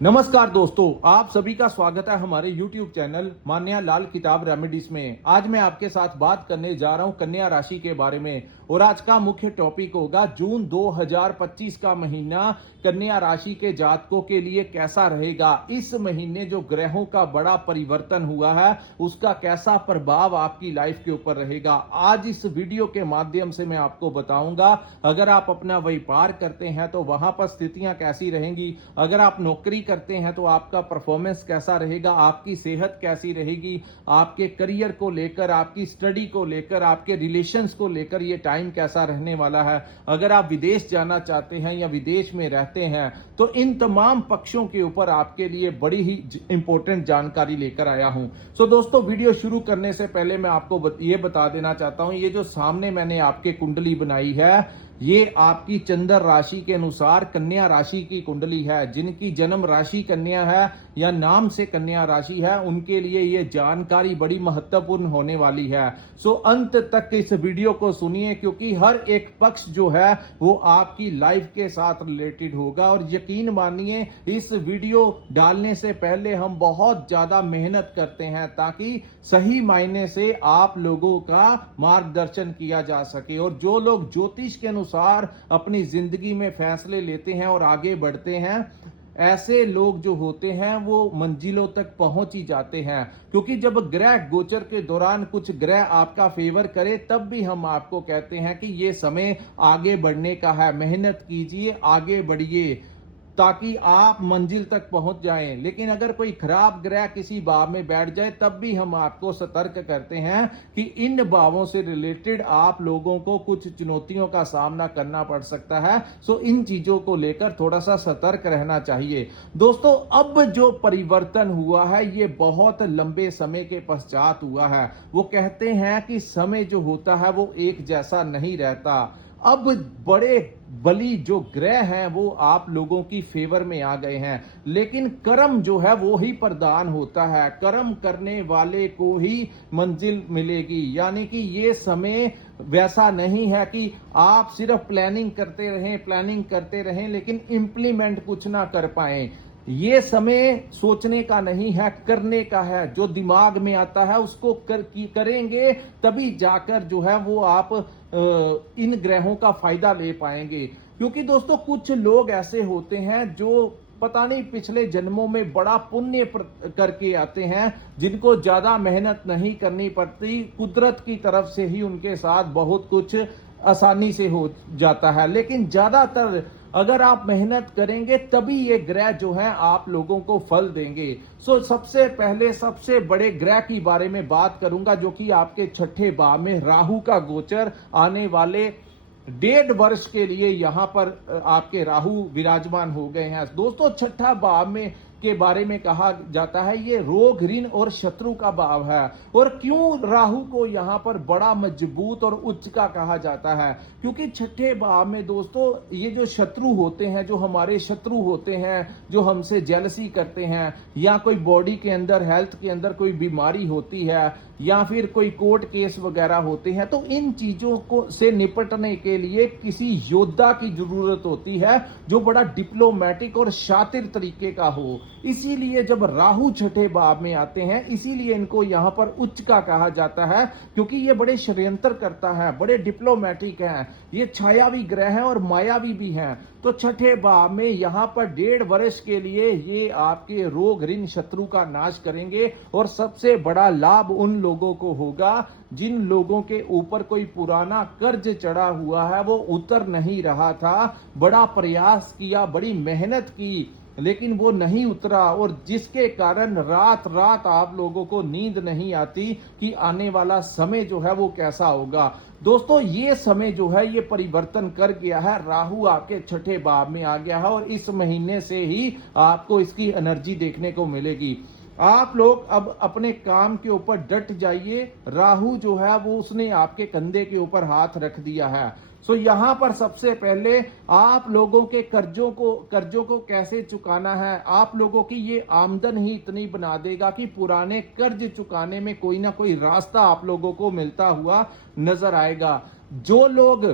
नमस्कार दोस्तों, आप सभी का स्वागत है हमारे YouTube चैनल मान्या लाल किताब रेमेडीज में। आज मैं आपके साथ बात करने जा रहा हूं कन्या राशि के बारे में और आज का मुख्य टॉपिक होगा जून 2025 का महीना कन्या राशि के जातकों के लिए कैसा रहेगा। इस महीने जो ग्रहों का बड़ा परिवर्तन हुआ है उसका कैसा प्रभाव आपकी लाइफ के ऊपर रहेगा। आज इस वीडियो के माध्यम से मैं आपको बताऊंगा। अगर आप अपना व्यापार करते हैं तो वहां पर स्थितियां कैसी रहेंगी, अगर आप नौकरी करते हैं तो आपका परफॉर्मेंस कैसा रहेगा, आपकी सेहत कैसी रहेगी, आपके करियर को लेकर, आपकी स्टडी को लेकर, आपके रिलेशंस को लेकर ये टाइम कैसा रहने वाला है। अगर आप विदेश जाना चाहते हैं या विदेश में रहते हैं तो इन तमाम पक्षों के ऊपर आपके लिए बड़ी ही इंपॉर्टेंट जानकारी लेकर आया हूं। सो दोस्तों, वीडियो शुरू करने से पहले मैं आपको ये बता देना चाहता हूं, ये जो सामने मैंने आपके कुंडली बनाई है ये आपकी चंद्र राशि के अनुसार कन्या राशि की कुंडली है। जिनकी जन्म राशि कन्या है या नाम से कन्या राशि है उनके लिए ये जानकारी बड़ी महत्वपूर्ण होने वाली है। सो अंत तक इस वीडियो को सुनिए क्योंकि हर एक पक्ष जो है वो आपकी लाइफ के साथ रिलेटेड होगा। और यकीन मानिए, इस वीडियो डालने से पहले हम बहुत ज्यादा मेहनत करते हैं ताकि सही मायने से आप लोगों का मार्गदर्शन किया जा सके। और जो लोग ज्योतिष के अनुसार अपनी जिंदगी में फैसले लेते हैं और आगे बढ़ते हैं, ऐसे लोग जो होते हैं वो मंजिलों तक पहुंच ही जाते हैं। क्योंकि जब ग्रह गोचर के दौरान कुछ ग्रह आपका फेवर करे तब भी हम आपको कहते हैं कि ये समय आगे बढ़ने का है, मेहनत कीजिए, आगे बढ़िए ताकि आप मंजिल तक पहुंच जाएं। लेकिन अगर कोई खराब ग्रह किसी भाव में बैठ जाए तब भी हम आपको सतर्क करते हैं कि इन भावों से रिलेटेड आप लोगों को कुछ चुनौतियों का सामना करना पड़ सकता है। सो इन चीजों को लेकर थोड़ा सा सतर्क रहना चाहिए। दोस्तों, अब जो परिवर्तन हुआ है ये बहुत लंबे समय के पश्चात हुआ है। वो कहते हैं कि समय जो होता है वो एक जैसा नहीं रहता। अब बड़े बली जो ग्रह हैं वो आप लोगों की फेवर में आ गए हैं, लेकिन कर्म जो है वो ही प्रदान होता है। कर्म करने वाले को ही मंजिल मिलेगी। यानी कि ये समय वैसा नहीं है कि आप सिर्फ प्लानिंग करते रहें लेकिन इंप्लीमेंट कुछ ना कर पाए। ये समय सोचने का नहीं है, करने का है। जो दिमाग में आता है उसको करेंगे तभी जाकर जो है वो आप इन ग्रहों का फायदा ले पाएंगे। क्योंकि दोस्तों, कुछ लोग ऐसे होते हैं जो पता नहीं पिछले जन्मों में बड़ा पुण्य करके आते हैं, जिनको ज्यादा मेहनत नहीं करनी पड़ती, कुदरत की तरफ से ही उनके साथ बहुत कुछ आसानी से हो जाता है। लेकिन ज्यादातर अगर आप मेहनत करेंगे तभी ये ग्रह जो है आप लोगों को फल देंगे। सबसे पहले सबसे बड़े ग्रह की बारे में बात करूंगा जो कि आपके छठे भाव में राहु का गोचर आने वाले 1.5 वर्ष के लिए यहां पर आपके राहु विराजमान हो गए हैं। दोस्तों, छठा भाव में के बारे में कहा जाता है ये रोग, ऋण और शत्रु का भाव है। और क्यों राहु को यहां पर बड़ा मजबूत और उच्च का कहा जाता है? क्योंकि छठे भाव में दोस्तों ये जो शत्रु होते हैं, जो हमारे शत्रु होते हैं, जो हमसे जेलसी करते हैं, या कोई बॉडी के अंदर हेल्थ के अंदर कोई बीमारी होती है या फिर कोई कोर्ट केस वगैरह होते हैं, तो इन चीजों को से निपटने के लिए किसी योद्धा की जरूरत होती है जो बड़ा डिप्लोमेटिक और शातिर तरीके का हो। इसीलिए जब राहु छठे भाव में आते हैं, इसीलिए इनको यहां पर उच्च का कहा जाता है, क्योंकि ये बड़े षड्यंत्र करता है, बड़े डिप्लोमेटिक हैं, ये छायावी ग्रह हैं और मायावी भी हैं। तो छठे भाव में यहां पर 1.5 वर्ष के लिए ये आपके रोग, ऋण, शत्रु का नाश करेंगे। और सबसे बड़ा लाभ उन लोगों को होगा जिन लोगों के ऊपर कोई पुराना कर्ज चढ़ा हुआ है, वो उतर नहीं रहा था, बड़ा प्रयास किया, बड़ी मेहनत की, लेकिन वो नहीं उतरा, और जिसके कारण रात रात आप लोगों को नींद नहीं आती कि आने वाला समय जो है वो कैसा होगा। दोस्तों, ये समय जो है ये परिवर्तन कर गया है। राहु आपके छठे भाव में आ गया है और इस महीने से ही आपको इसकी एनर्जी देखने को मिलेगी। आप लोग अब अपने काम के ऊपर डट जाइए। राहु जो है वो उसने आपके कंधे के ऊपर हाथ रख दिया है। यहां पर सबसे पहले आप लोगों के कर्जों को कैसे चुकाना है, आप लोगों की ये आमदन ही इतनी बना देगा कि पुराने कर्ज चुकाने में कोई ना कोई रास्ता आप लोगों को मिलता हुआ नजर आएगा। जो लोग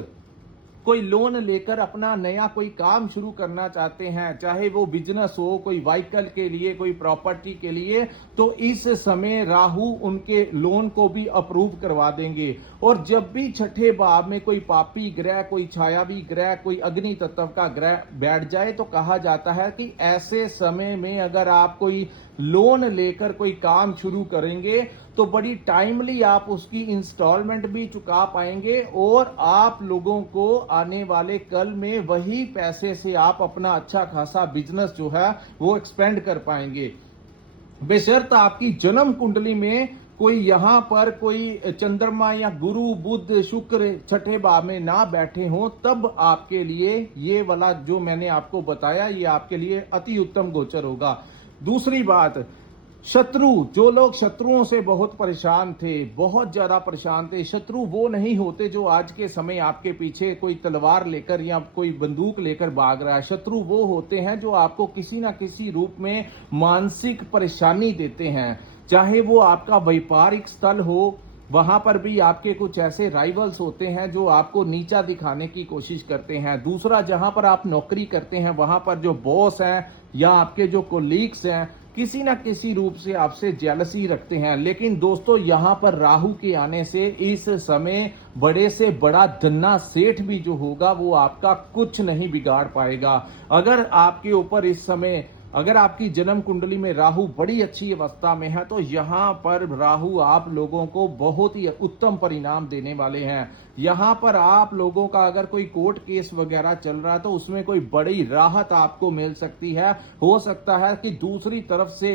कोई लोन लेकर अपना नया कोई काम शुरू करना चाहते हैं, चाहे वो बिजनेस हो, कोई व्हीकल के लिए, कोई प्रॉपर्टी के लिए, तो इस समय राहु उनके लोन को भी अप्रूव करवा देंगे। और जब भी छठे भाव में कोई पापी ग्रह, कोई छायावी ग्रह, कोई अग्नि तत्व का ग्रह बैठ जाए तो कहा जाता है कि ऐसे समय में अगर आप कोई लोन लेकर कोई काम शुरू करेंगे तो बड़ी टाइमली आप उसकी इंस्टॉलमेंट भी चुका पाएंगे और आप लोगों को आने वाले कल में वही पैसे से आप अपना अच्छा खासा बिजनेस जो है वो एक्सपेंड कर पाएंगे। बेशर्त आपकी जन्म कुंडली में कोई यहां पर कोई चंद्रमा या गुरु बुध शुक्र छठे भाव में ना बैठे हों, तब आपके लिए ये वाला जो मैंने आपको बताया ये आपके लिए अति उत्तम गोचर होगा। दूसरी बात, शत्रु, जो लोग शत्रुओं से बहुत परेशान थे, बहुत ज्यादा परेशान थे, शत्रु वो नहीं होते जो आज के समय आपके पीछे कोई तलवार लेकर या कोई बंदूक लेकर भाग रहा है। शत्रु वो होते हैं जो आपको किसी ना किसी रूप में मानसिक परेशानी देते हैं, चाहे वो आपका व्यापारिक स्थल हो, वहां पर भी आपके कुछ ऐसे राइवल्स होते हैं जो आपको नीचा दिखाने की कोशिश करते हैं। दूसरा, जहां पर आप नौकरी करते हैं वहां पर जो बॉस हैं या आपके जो कोलीग्स हैं किसी ना किसी रूप से आपसे जेलसी रखते हैं। लेकिन दोस्तों, यहां पर राहु के आने से इस समय बड़े से बड़ा धन्ना सेठ भी जो होगा वो आपका कुछ नहीं बिगाड़ पाएगा। अगर आपके ऊपर इस समय, अगर आपकी जन्म कुंडली में राहु बड़ी अच्छी अवस्था में है तो यहां पर राहु आप लोगों को बहुत ही उत्तम परिणाम देने वाले हैं। यहां पर आप लोगों का अगर कोई कोर्ट केस वगैरह चल रहा है तो उसमें कोई बड़ी राहत आपको मिल सकती है। हो सकता है कि दूसरी तरफ से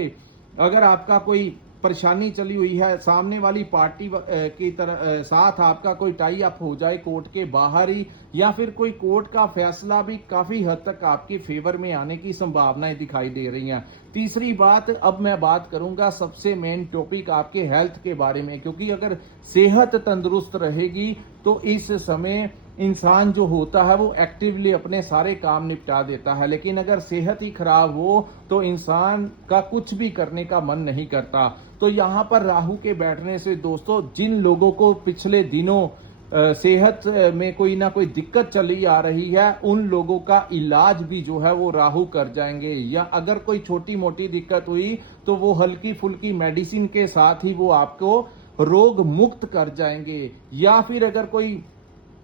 अगर आपका कोई परेशानी चली हुई है, सामने वाली पार्टी की तरह साथ आपका कोई टाई अप हो जाए कोर्ट के बाहर ही, या फिर कोई कोर्ट का फैसला भी काफी हद तक आपके फेवर में आने की संभावनाएं दिखाई दे रही हैं। तीसरी बात, अब मैं बात करूंगा सबसे मेन टॉपिक आपके हेल्थ के बारे में, क्योंकि अगर सेहत तंदुरुस्त रहेगी तो इस समय इंसान जो होता है वो एक्टिवली अपने सारे काम निपटा देता है। लेकिन अगर सेहत ही खराब हो तो इंसान का कुछ भी करने का मन नहीं करता। तो यहां पर राहु के बैठने से दोस्तों, जिन लोगों को पिछले दिनों सेहत में कोई ना कोई दिक्कत चली आ रही है, उन लोगों का इलाज भी जो है वो राहु कर जाएंगे। या अगर कोई छोटी मोटी दिक्कत हुई तो वो हल्की फुल्की मेडिसिन के साथ ही वो आपको रोग मुक्त कर जाएंगे। या फिर अगर कोई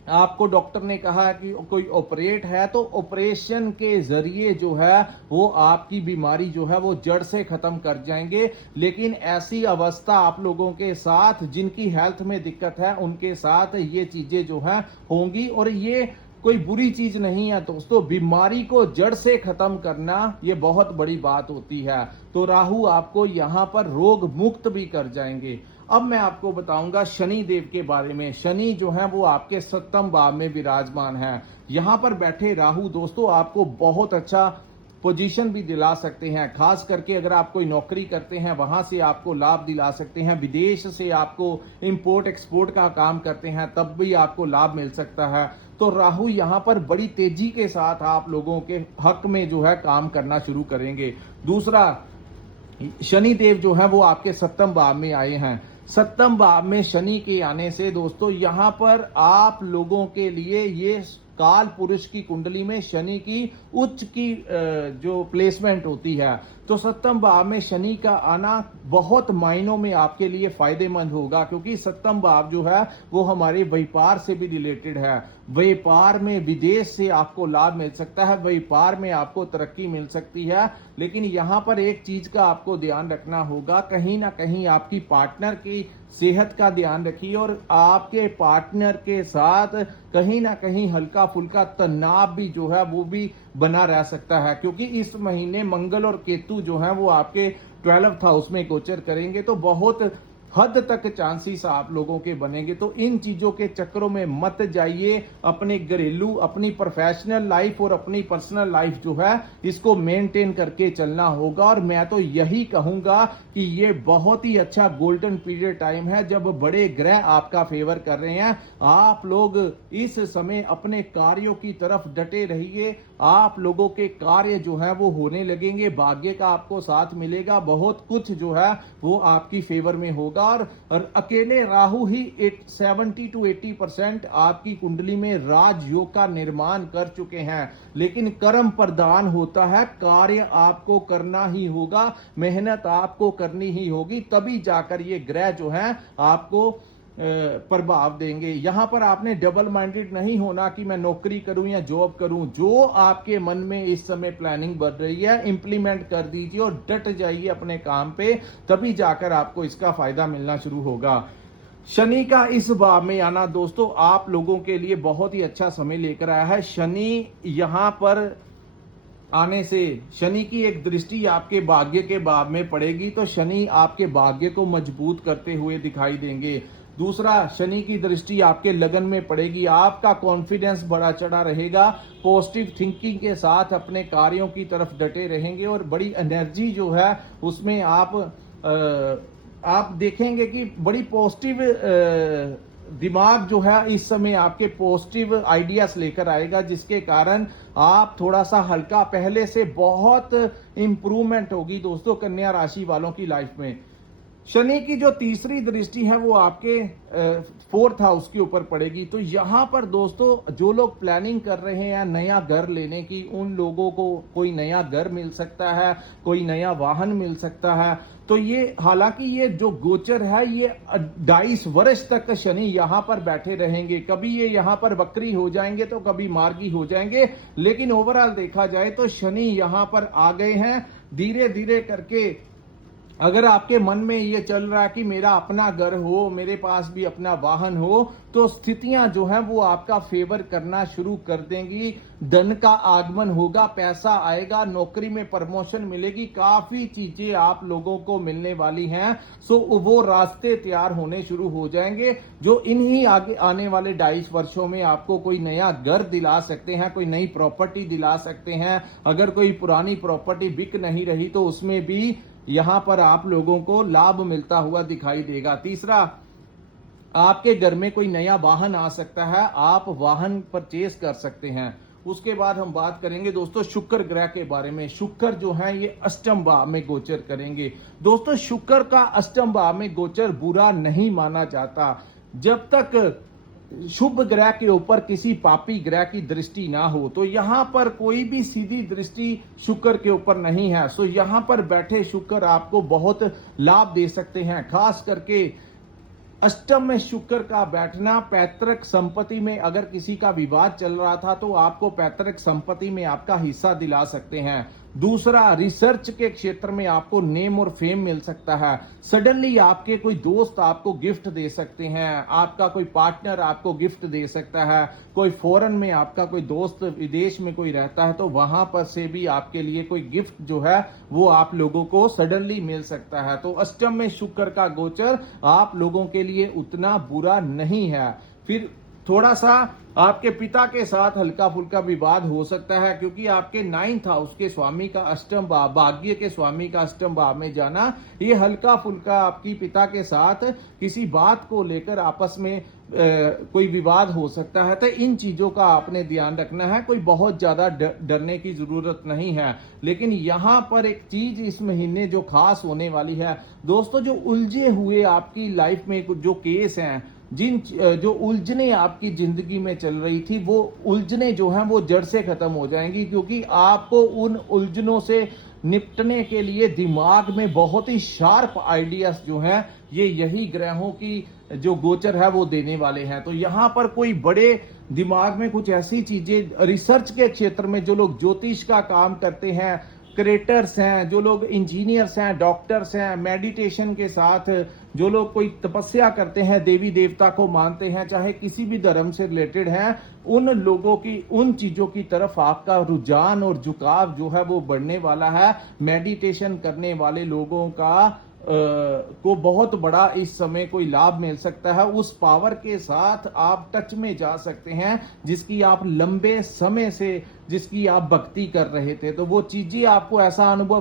आपको डॉक्टर ने कहा है कि कोई ऑपरेट है तो ऑपरेशन के जरिए जो है वो आपकी बीमारी जो है वो जड़ से खत्म कर जाएंगे। लेकिन ऐसी अवस्था आप लोगों के साथ जिनकी हेल्थ में दिक्कत है उनके साथ ये चीजें जो है होंगी, और ये कोई बुरी चीज नहीं है दोस्तों। बीमारी को जड़ से खत्म करना ये बहुत बड़ी बात होती है। तो राहु आपको यहां पर रोग मुक्त भी कर जाएंगे। अब मैं आपको बताऊंगा शनि देव के बारे में। शनि जो है वो आपके 7वें भाव में विराजमान है। यहां पर बैठे राहु दोस्तों आपको बहुत अच्छा पोजीशन भी दिला सकते हैं। खास करके अगर आप कोई नौकरी करते हैं वहां से आपको लाभ दिला सकते हैं। विदेश से आपको इंपोर्ट एक्सपोर्ट का काम करते हैं तब भी आपको लाभ मिल सकता है। तो राहु यहां पर बड़ी तेजी के साथ आप लोगों के हक में जो है काम करना शुरू करेंगे। दूसरा, शनि देव जो है वो आपके 7वें भाव में आए हैं। 7वें भाव में शनि के आने से दोस्तों यहां पर आप लोगों के लिए ये काल पुरुष की कुंडली में शनि की उच्च की जो प्लेसमेंट होती है, तो 7वें भाव में शनि का आना बहुत मायनों में आपके लिए फायदेमंद होगा, क्योंकि 7वें भाव जो है वो हमारे व्यापार से भी रिलेटेड है। व्यापार में विदेश से आपको लाभ मिल सकता है, व्यापार में आपको तरक्की मिल सकती है। लेकिन यहां पर एक चीज का आपको ध्यान रखना होगा, कहीं ना कहीं आपकी पार्टनर की सेहत का ध्यान रखिए और आपके पार्टनर के साथ कहीं ना कहीं हल्का फुल्का तनाव भी जो है वो भी बना रह सकता है, क्योंकि इस महीने मंगल और केतु जो है वो आपके 12th हाउस में गोचर करेंगे। तो बहुत हद तक चांसेस आप लोगों के बनेंगे। तो इन चीजों के चक्करों में मत जाइए। अपने घरेलू, अपनी प्रोफेशनल लाइफ और अपनी पर्सनल लाइफ जो है इसको मेंटेन करके चलना होगा। और मैं तो यही कहूंगा कि ये बहुत ही अच्छा गोल्डन पीरियड टाइम है जब बड़े ग्रह आपका फेवर कर रहे हैं। आप लोग इस समय अपने कार्यों की तरफ डटे रहिए। आप लोगों के कार्य जो है वो होने लगेंगे, भाग्य का आपको साथ मिलेगा, बहुत कुछ जो है वो आपकी फेवर में होगा। होगा और अकेले राहु ही 70 to 80% आपकी कुंडली में राजयोग का निर्माण कर चुके हैं। लेकिन कर्म प्रधान होता है, कार्य आपको करना ही होगा, मेहनत आपको करनी ही होगी, तभी जाकर ये ग्रह जो है आपको प्रभाव देंगे। यहां पर आपने डबल माइंडेड नहीं होना कि मैं नौकरी करूं या जॉब करूं। जो आपके मन में इस समय प्लानिंग बढ़ रही है, इंप्लीमेंट कर दीजिए और डट जाइए अपने काम पे, तभी जाकर आपको इसका फायदा मिलना शुरू होगा। शनि का इस भाव में आना दोस्तों आप लोगों के लिए बहुत ही अच्छा समय लेकर आया है। शनि यहां पर आने से, शनि की एक दृष्टि आपके भाग्य के भाव में पड़ेगी तो शनि आपके भाग्य को मजबूत करते हुए दिखाई देंगे। दूसरा, शनि की दृष्टि आपके लगन में पड़ेगी, आपका कॉन्फिडेंस बढ़ा चढ़ा रहेगा, पॉजिटिव थिंकिंग के साथ अपने कार्यों की तरफ डटे रहेंगे और बड़ी एनर्जी जो है उसमें आप देखेंगे कि बड़ी पॉजिटिव दिमाग जो है इस समय आपके पॉजिटिव आइडियाज लेकर आएगा, जिसके कारण आप थोड़ा सा हल्का, पहले से बहुत इंप्रूवमेंट होगी दोस्तों कन्या राशि वालों की लाइफ में। शनि की जो तीसरी दृष्टि है वो आपके 4th हाउस के ऊपर पड़ेगी। तो यहां पर दोस्तों जो लोग प्लानिंग कर रहे हैं नया घर लेने की, उन लोगों को कोई नया घर मिल सकता है, कोई नया वाहन मिल सकता है। तो ये, हालांकि ये जो गोचर है ये 22 वर्ष तक शनि यहां पर बैठे रहेंगे, कभी ये यहां पर वक्री हो जाएंगे तो कभी मार्गी हो जाएंगे, लेकिन ओवरऑल देखा जाए तो शनि यहां पर आ गए हैं। धीरे धीरे करके अगर आपके मन में ये चल रहा है कि मेरा अपना घर हो, मेरे पास भी अपना वाहन हो, तो स्थितियां जो हैं वो आपका फेवर करना शुरू कर देंगी। धन का आगमन होगा, पैसा आएगा, नौकरी में प्रमोशन मिलेगी, काफी चीजें आप लोगों को मिलने वाली हैं। सो वो रास्ते तैयार होने शुरू हो जाएंगे जो इन्हीं आगे आने वाले 22 वर्षों में आपको कोई नया घर दिला सकते हैं, कोई नई प्रॉपर्टी दिला सकते हैं। अगर कोई पुरानी प्रॉपर्टी बिक नहीं रही तो उसमें भी यहां पर आप लोगों को लाभ मिलता हुआ दिखाई देगा। तीसरा, आपके घर में कोई नया वाहन आ सकता है, आप वाहन परचेज कर सकते हैं। उसके बाद हम बात करेंगे दोस्तों शुक्र ग्रह के बारे में। शुक्र जो है ये अष्टम भाव में गोचर करेंगे। दोस्तों शुक्र का अष्टम भाव में गोचर बुरा नहीं माना जाता, जब तक शुभ ग्रह के ऊपर किसी पापी ग्रह की दृष्टि ना हो। तो यहां पर कोई भी सीधी दृष्टि शुक्र के ऊपर नहीं है। सो यहां पर बैठे शुक्र आपको बहुत लाभ दे सकते हैं। खास करके अष्टम में शुक्र का बैठना, पैतृक संपत्ति में अगर किसी का विवाद चल रहा था तो आपको पैतृक संपत्ति में आपका हिस्सा दिला सकते हैं। दूसरा, रिसर्च के क्षेत्र में आपको नेम और फेम मिल सकता है। सडनली आपके कोई दोस्त आपको गिफ्ट दे सकते हैं, आपका कोई पार्टनर आपको गिफ्ट दे सकता है, कोई फॉरेन में आपका कोई दोस्त विदेश में कोई रहता है तो वहां पर से भी आपके लिए कोई गिफ्ट जो है वो आप लोगों को सडनली मिल सकता है। तो अष्टम में शुक्र का गोचर आप लोगों के लिए उतना बुरा नहीं है। फिर थोड़ा सा आपके पिता के साथ हल्का फुल्का विवाद हो सकता है, क्योंकि आपके 9th हाउस के स्वामी का अष्टम भाव, भाग्य के स्वामी का अष्टम भाव में जाना, ये हल्का फुल्का आपकी पिता के साथ किसी बात को लेकर आपस में कोई विवाद हो सकता है। तो इन चीजों का आपने ध्यान रखना है, कोई बहुत ज्यादा डरने की जरूरत नहीं है। लेकिन यहां पर एक चीज इस महीने जो खास होने वाली है दोस्तों, जो उलझे हुए आपकी लाइफ में कुछ जो केस हैं, जो उलझने आपकी जिंदगी में चल रही थी, वो उलझने जो हैं वो जड़ से खत्म हो जाएंगी, क्योंकि आपको उन उलझनों से निपटने के लिए दिमाग में बहुत ही शार्प आइडियाज जो हैं ये यही ग्रहों की जो गोचर है वो देने वाले हैं। तो यहां पर कोई बड़े दिमाग में कुछ ऐसी चीजें, रिसर्च के क्षेत्र में जो लोग ज्योतिष का काम करते हैं, क्रिएटर्स हैं, जो लोग इंजीनियर्स हैं, डॉक्टर्स हैं, मेडिटेशन के साथ जो लोग कोई तपस्या करते हैं, देवी देवता को मानते हैं, चाहे किसी भी धर्म से रिलेटेड हैं, उन लोगों की, उन चीजों की तरफ आपका रुझान और झुकाव जो है वो बढ़ने वाला है। मेडिटेशन करने वाले लोगों का को बहुत बड़ा इस समय कोई लाभ मिल सकता है। उस पावर के साथ आप टच में जा सकते हैं जिसकी आप लंबे समय से, जिसकी आप भक्ति कर रहे थे। तो वो चीजें आपको ऐसा अनुभव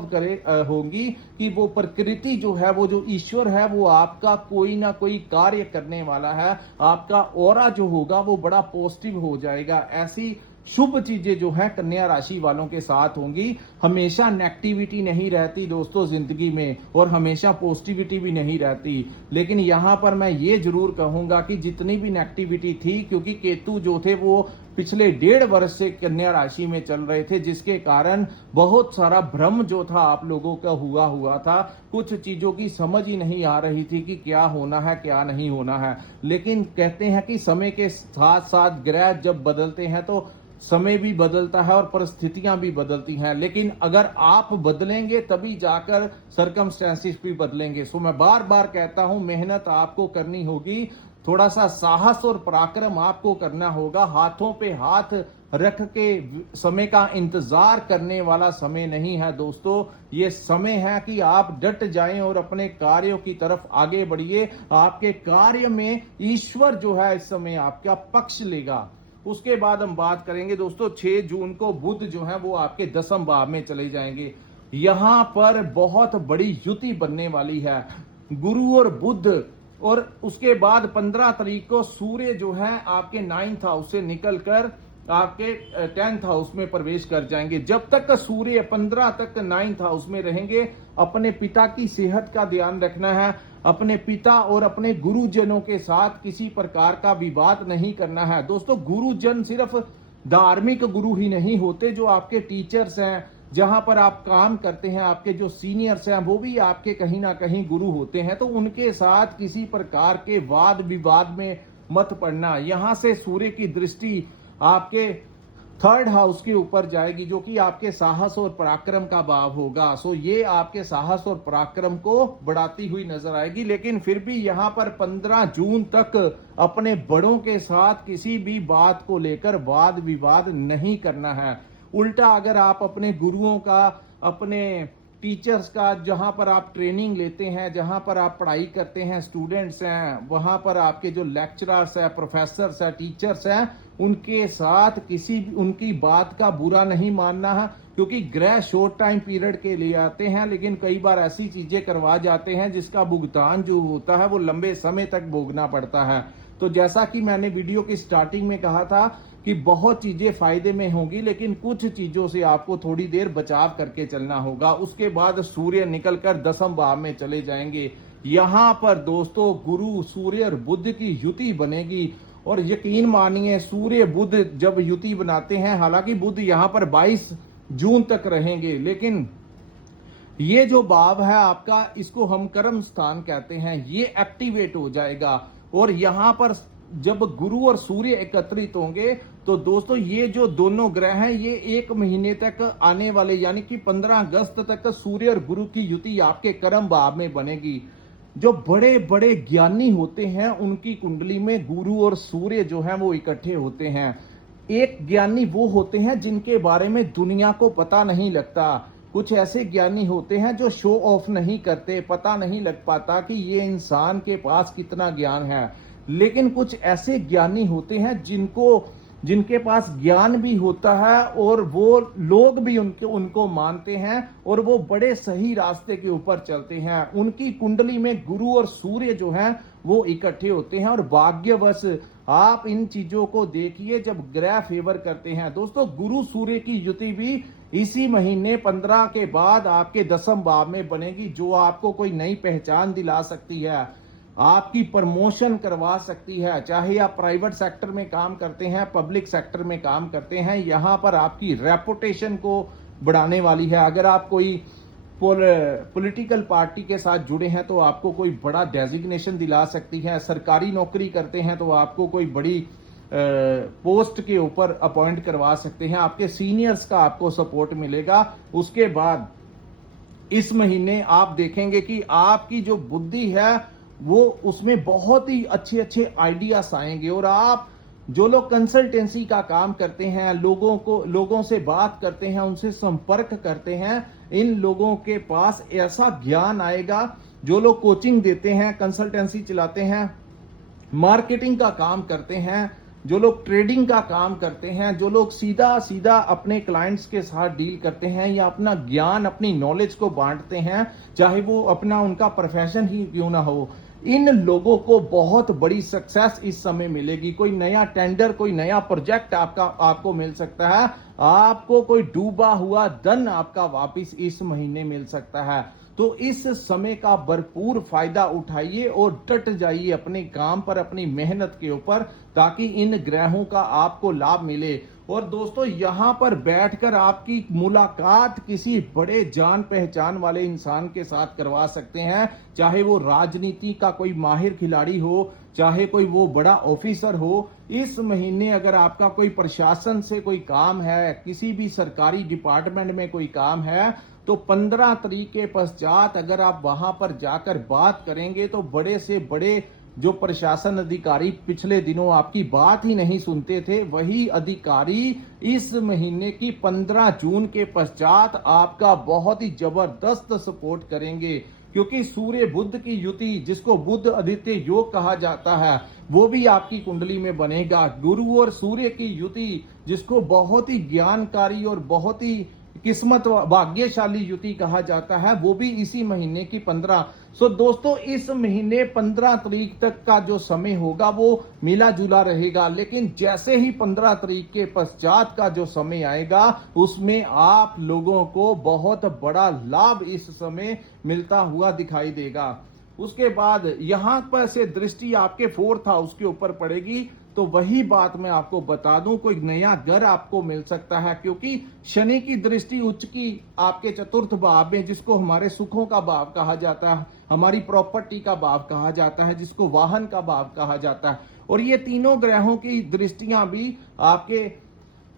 होंगी कि वो प्रकृति जो है, वो जो ईश्वर है, वो आपका कोई ना कोई कार्य करने वाला है। आपका ऑरा जो होगा वो बड़ा पॉजिटिव हो जाएगा। ऐसी शुभ चीजें जो है कन्या राशि वालों के साथ होंगी। हमेशा नेगेटिविटी नहीं रहती दोस्तों जिंदगी में, और हमेशा पॉजिटिविटी भी नहीं रहती। लेकिन यहां पर मैं ये जरूर कहूंगा कि जितनी भी नेगेटिविटी थी, क्योंकि केतु जो थे वो पिछले 1.5 वर्ष से कन्या राशि में चल रहे थे, जिसके कारण बहुत सारा भ्रम जो था आप लोगों का हुआ था। कुछ चीजों की समझ ही नहीं आ रही थी कि क्या होना है क्या नहीं होना है। लेकिन कहते हैं कि समय के साथ साथ ग्रह जब बदलते हैं तो समय भी बदलता है और परिस्थितियां भी बदलती हैं। लेकिन अगर आप बदलेंगे तभी जाकर सर्कमस्टेंसेस भी बदलेंगे। सो मैं बार बार कहता हूं, मेहनत आपको करनी होगी, थोड़ा सा साहस और पराक्रम आपको करना होगा। हाथों पे हाथ रख के समय का इंतजार करने वाला समय नहीं है दोस्तों। ये समय है कि आप डट जाएं और अपने कार्यों की तरफ आगे बढ़िए। आपके कार्य में ईश्वर जो है इस समय आपका पक्ष लेगा। उसके बाद हम बात करेंगे दोस्तों 6 जून को बुध जो है वो आपके 10वें भाव में चले जाएंगे। यहां पर बहुत बड़ी युति बनने वाली है, गुरु और बुध। और उसके बाद 15 तारीख को सूर्य जो है आपके 9th हाउस से निकलकर आपके 10th हाउस में प्रवेश कर जाएंगे। जब तक सूर्य 15 तक 9th हाउस में रहेंगे, अपने पिता की सेहत का ध्यान रखना है। अपने पिता और अपने गुरुजनों के साथ किसी प्रकार का विवाद नहीं करना है दोस्तों। गुरुजन सिर्फ धार्मिक गुरु ही नहीं होते, जो आपके टीचर्स हैं, जहां पर आप काम करते हैं, आपके जो सीनियर्स हैं, वो भी आपके कहीं ना कहीं गुरु होते हैं। तो उनके साथ किसी प्रकार के वाद विवाद में मत पड़ना। यहां से सूर्य की दृष्टि आपके 3rd हाउस के ऊपर जाएगी, जो कि आपके साहस और पराक्रम का भाव होगा। सो ये आपके साहस और पराक्रम को बढ़ाती हुई नजर आएगी। लेकिन फिर भी यहां पर 15 जून तक अपने बड़ों के साथ किसी भी बात को लेकर वाद विवाद नहीं करना है। उल्टा अगर आप अपने गुरुओं का, अपने टीचर्स का, जहां पर आप ट्रेनिंग लेते हैं, जहां पर आप पढ़ाई करते हैं, स्टूडेंट्स हैं, वहां पर आपके जो लेक्चरर्स हैं, प्रोफेसर्स हैं, टीचर्स हैं, उनके साथ किसी भी उनकी बात का बुरा नहीं मानना है। क्योंकि ग्रह शॉर्ट टाइम पीरियड के लिए आते हैं, लेकिन कई बार ऐसी चीजें करवा जाते हैं जिसका भुगतान जो होता है वो लंबे समय तक भोगना पड़ता है। तो जैसा कि मैंने वीडियो की स्टार्टिंग में कहा था कि बहुत चीजें फायदे में होंगी, लेकिन कुछ चीजों से आपको थोड़ी देर बचाव करके चलना होगा। उसके बाद सूर्य निकलकर 10वें भाव में चले जाएंगे। यहां पर दोस्तों गुरु, सूर्य और बुध की युति बनेगी। और यकीन मानिए, सूर्य बुध जब युति बनाते हैं, हालांकि बुध यहां पर 22 जून तक रहेंगे, लेकिन ये जो भाव है आपका, इसको हम कर्म स्थान कहते हैं, ये एक्टिवेट हो जाएगा। और यहां पर जब गुरु और सूर्य एकत्रित होंगे तो दोस्तों ये जो दोनों ग्रह हैं ये 1 महीने तक आने वाले, यानी कि 15 अगस्त तक सूर्य और गुरु की युति आपके कर्म भाव में बनेगी। जो बड़े बड़े ज्ञानी होते हैं उनकी कुंडली में गुरु और सूर्य जो है वो इकट्ठे होते हैं। एक ज्ञानी वो होते हैं जिनके बारे में दुनिया को पता नहीं लगता। कुछ ऐसे ज्ञानी होते हैं जो शो ऑफ नहीं करते, पता नहीं लग पाता कि ये इंसान के पास कितना ज्ञान है। लेकिन कुछ ऐसे ज्ञानी होते हैं जिनके पास ज्ञान भी होता है और वो लोग भी उनको मानते हैं और वो बड़े सही रास्ते के ऊपर चलते हैं। उनकी कुंडली में गुरु और सूर्य जो हैं वो इकट्ठे होते हैं। और भाग्यवश आप इन चीजों को देखिए जब ग्रह फेवर करते हैं। दोस्तों गुरु सूर्य की युति भी इसी महीने 15 के बाद आपके 10वें भाव में बनेगी, जो आपको कोई नई पहचान दिला सकती है, आपकी प्रमोशन करवा सकती है। चाहे आप प्राइवेट सेक्टर में काम करते हैं, पब्लिक सेक्टर में काम करते हैं, यहां पर आपकी रेपुटेशन को बढ़ाने वाली है। अगर आप कोई पॉलिटिकल पार्टी के साथ जुड़े हैं तो आपको कोई बड़ा डेजिग्नेशन दिला सकती है। सरकारी नौकरी करते हैं तो आपको कोई बड़ी पोस्ट के ऊपर अपॉइंट करवा सकते हैं। आपके सीनियर्स का आपको सपोर्ट मिलेगा। उसके बाद इस महीने आप देखेंगे कि आपकी जो बुद्धि है वो उसमें बहुत ही अच्छे अच्छे आइडियाज आएंगे। और आप जो लोग कंसल्टेंसी का काम करते हैं, लोगों से बात करते हैं, उनसे संपर्क करते हैं, इन लोगों के पास ऐसा ज्ञान आएगा। जो लोग कोचिंग देते हैं, कंसल्टेंसी चलाते हैं, मार्केटिंग का काम करते हैं, जो लोग ट्रेडिंग का काम करते हैं, जो लोग सीधा सीधा अपने क्लाइंट्स के साथ डील करते हैं या अपना ज्ञान, अपनी नॉलेज को बांटते हैं, चाहे वो अपना उनका प्रोफेशन ही क्यों ना हो, इन लोगों को बहुत बड़ी सक्सेस इस समय मिलेगी। कोई नया टेंडर, कोई नया प्रोजेक्ट आपको मिल सकता है। आपको कोई डूबा हुआ धन आपका वापस इस महीने मिल सकता है। तो इस समय का भरपूर फायदा उठाइए और डट जाइए अपने काम पर, अपनी मेहनत के ऊपर, ताकि इन ग्रहों का आपको लाभ मिले। और दोस्तों, यहां पर बैठकर आपकी मुलाकात किसी बड़े जान पहचान वाले इंसान के साथ करवा सकते हैं, चाहे वो राजनीति का कोई माहिर खिलाड़ी हो, चाहे कोई वो बड़ा ऑफिसर हो। इस महीने अगर आपका कोई प्रशासन से कोई काम है, किसी भी सरकारी डिपार्टमेंट में कोई काम है, तो 15 तारीख के पश्चात अगर आप वहां पर जाकर बात करेंगे तो बड़े से बड़े जो प्रशासन अधिकारी पिछले दिनों आपकी बात ही नहीं सुनते थे, वही अधिकारी इस महीने की 15 जून के पश्चात आपका बहुत ही जबरदस्त सपोर्ट करेंगे। क्योंकि सूर्य बुध की युति, जिसको बुध आदित्य योग कहा जाता है, वो भी आपकी कुंडली में बनेगा। गुरु और सूर्य की युति, जिसको बहुत ही ज्ञानकारी और बहुत ही किस्मत भाग्यशाली युति कहा जाता है, वो भी इसी महीने की 15। दोस्तों, इस महीने 15 तारीख तक का जो समय होगा वो मिला जुला रहेगा, लेकिन जैसे ही 15 तारीख के पश्चात का जो समय आएगा, उसमें आप लोगों को बहुत बड़ा लाभ इस समय मिलता हुआ दिखाई देगा। उसके बाद यहां पर से दृष्टि आपके 4th हाउस के ऊपर पड़ेगी, तो वही बात मैं आपको बता दूं, कोई नया घर आपको मिल सकता है। क्योंकि शनि की दृष्टि उच्च की आपके 4th भाव में, जिसको हमारे सुखों का भाव कहा जाता है, हमारी प्रॉपर्टी का भाव कहा जाता है, जिसको वाहन का भाव कहा जाता है, और ये तीनों ग्रहों की दृष्टियां भी आपके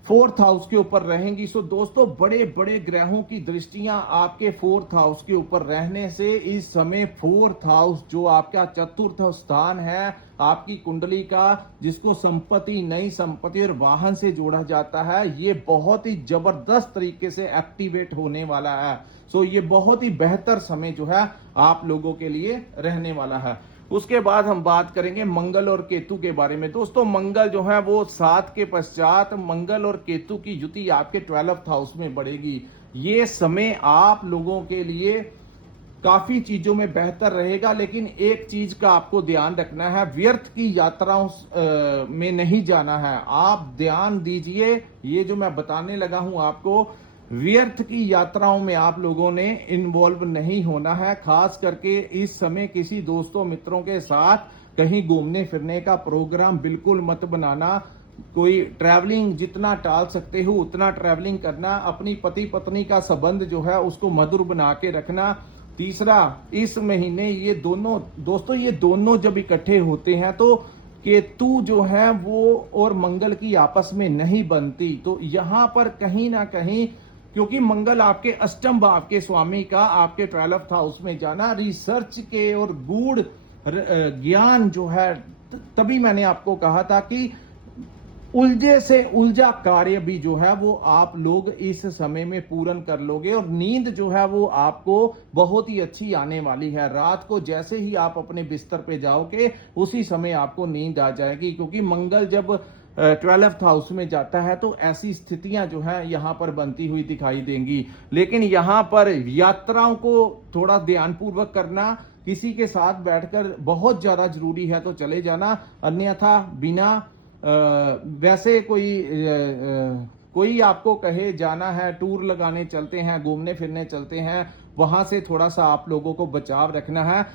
4th हाउस के ऊपर रहेंगी। दोस्तों, बड़े बड़े ग्रहों की दृष्टियां आपके 4th हाउस के ऊपर रहने से इस समय 4th हाउस, जो आपका 4th स्थान है आपकी कुंडली का, जिसको संपत्ति, नई संपत्ति और वाहन से जोड़ा जाता है, ये बहुत ही जबरदस्त तरीके से एक्टिवेट होने वाला है। ये बहुत ही बेहतर समय जो है आप लोगों के लिए रहने वाला है। उसके बाद हम बात करेंगे मंगल और केतु के बारे में। दोस्तों, मंगल जो है वो 7 के पश्चात मंगल और केतु की युति आपके 12th हाउस में बढ़ेगी। ये समय आप लोगों के लिए काफी चीजों में बेहतर रहेगा, लेकिन एक चीज का आपको ध्यान रखना है, व्यर्थ की यात्राओं में नहीं जाना है। आप ध्यान दीजिए, ये जो मैं बताने लगा हूं आपको, व्यर्थ की यात्राओं में आप लोगों ने इन्वॉल्व नहीं होना है। खास करके इस समय किसी दोस्तों मित्रों के साथ कहीं घूमने फिरने का प्रोग्राम बिल्कुल मत बनाना। कोई ट्रैवलिंग जितना टाल सकते हो उतना ट्रैवलिंग करना। अपनी पति पत्नी का संबंध जो है उसको मधुर बना के रखना। तीसरा, इस महीने ये दोनों दोस्तों, ये दोनों जब इकट्ठे होते हैं तो केतु जो है वो और मंगल की आपस में नहीं बनती। तो यहां पर कहीं ना कहीं, क्योंकि मंगल आपके 8म भाव के स्वामी का आपके 12th हाउस में जाना रिसर्च के और गूढ़ ज्ञान जो है, तभी मैंने आपको कहा था कि उलझे से उलझा कार्य भी जो है वो आप लोग इस समय में पूर्ण कर लोगे। और नींद जो है वो आपको बहुत ही अच्छी आने वाली है। रात को जैसे ही आप अपने बिस्तर पे जाओगे, उसी समय आपको नींद आ जाएगी। क्योंकि मंगल जब 12th हाउस में जाता है तो ऐसी स्थितियां जो है यहां पर बनती हुई दिखाई देंगी। लेकिन यहां पर यात्राओं को थोड़ा ध्यानपूर्वक करना, किसी के साथ बैठकर बहुत ज्यादा जरूरी है तो चले जाना, अन्यथा बिना वैसे कोई आपको कहे जाना है, टूर लगाने चलते हैं, घूमने फिरने चलते हैं, वहां से थोड़ा सा आप लोगों को बचाव रखना है।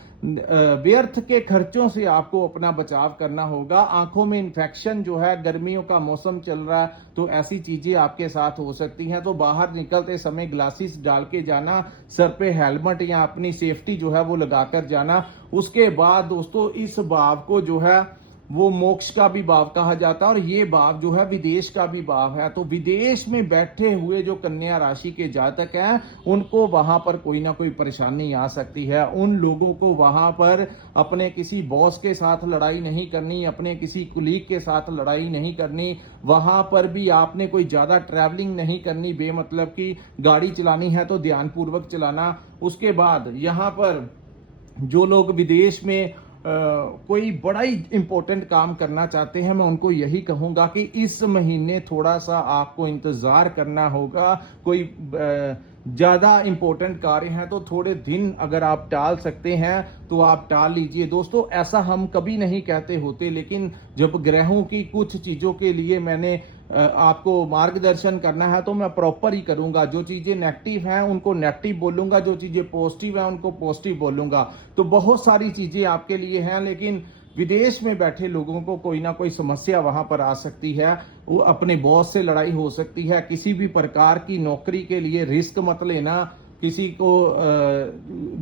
व्यर्थ के खर्चों से आपको अपना बचाव करना होगा। आंखों में इन्फेक्शन जो है, गर्मियों का मौसम चल रहा है तो ऐसी चीजें आपके साथ हो सकती हैं। तो बाहर निकलते समय ग्लासेस डाल के जाना, सर पे हेलमेट या अपनी सेफ्टी जो है वो लगाकर जाना। उसके बाद दोस्तों, इस भाव को जो है वो मोक्ष का भी भाव कहा जाता है, और ये भाव जो है विदेश का भी भाव है। तो विदेश में बैठे हुए जो कन्या राशि के जातक हैं, उनको वहां पर कोई ना कोई परेशानी आ सकती है। उन लोगों को वहां पर अपने किसी बॉस के साथ लड़ाई नहीं करनी, अपने किसी कुलीग के साथ लड़ाई नहीं करनी। वहां पर भी आपने कोई ज्यादा ट्रैवलिंग नहीं करनी, बेमतलब की गाड़ी चलानी है तो ध्यानपूर्वक चलाना। उसके बाद यहाँ पर जो लोग विदेश में कोई बड़ा ही इंपॉर्टेंट काम करना चाहते हैं, मैं उनको यही कहूंगा कि इस महीने थोड़ा सा आपको इंतजार करना होगा। कोई ज्यादा इंपॉर्टेंट कार्य हैं तो थोड़े दिन अगर आप टाल सकते हैं तो आप टाल लीजिए। दोस्तों, ऐसा हम कभी नहीं कहते होते, लेकिन जब ग्रहों की कुछ चीजों के लिए मैंने आपको मार्गदर्शन करना है तो मैं प्रॉपर ही करूंगा। जो चीजें नेगेटिव हैं उनको नेगेटिव बोलूंगा, जो चीजें पॉजिटिव हैं उनको पॉजिटिव बोलूंगा। तो बहुत सारी चीजें आपके लिए हैं, लेकिन विदेश में बैठे लोगों को कोई ना कोई समस्या वहां पर आ सकती है। वो अपने बॉस से लड़ाई हो सकती है। किसी भी प्रकार की नौकरी के लिए रिस्क मत लेना। किसी को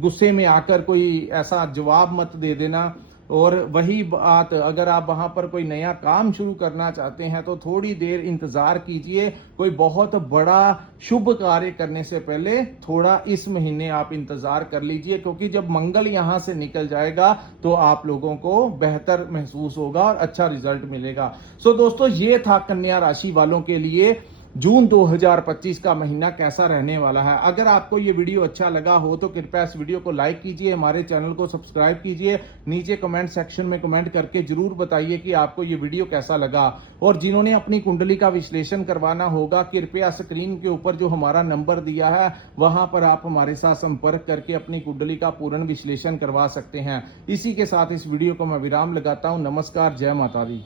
गुस्से में आकर कोई ऐसा जवाब मत दे देना। और वही बात, अगर आप वहां पर कोई नया काम शुरू करना चाहते हैं तो थोड़ी देर इंतजार कीजिए। कोई बहुत बड़ा शुभ कार्य करने से पहले थोड़ा इस महीने आप इंतजार कर लीजिए, क्योंकि जब मंगल यहां से निकल जाएगा तो आप लोगों को बेहतर महसूस होगा और अच्छा रिजल्ट मिलेगा। सो दोस्तों, ये था कन्या राशि वालों के लिए जून 2025 का महीना कैसा रहने वाला है। अगर आपको ये वीडियो अच्छा लगा हो तो कृपया इस वीडियो को लाइक कीजिए, हमारे चैनल को सब्सक्राइब कीजिए। नीचे कमेंट सेक्शन में कमेंट करके जरूर बताइए कि आपको ये वीडियो कैसा लगा। और जिन्होंने अपनी कुंडली का विश्लेषण करवाना होगा, कृपया स्क्रीन के ऊपर जो हमारा नंबर दिया है वहां पर आप हमारे साथ संपर्क करके अपनी कुंडली का पूर्ण विश्लेषण करवा सकते हैं। इसी के साथ इस वीडियो को मैं विराम लगाता हूं। नमस्कार, जय माता दी।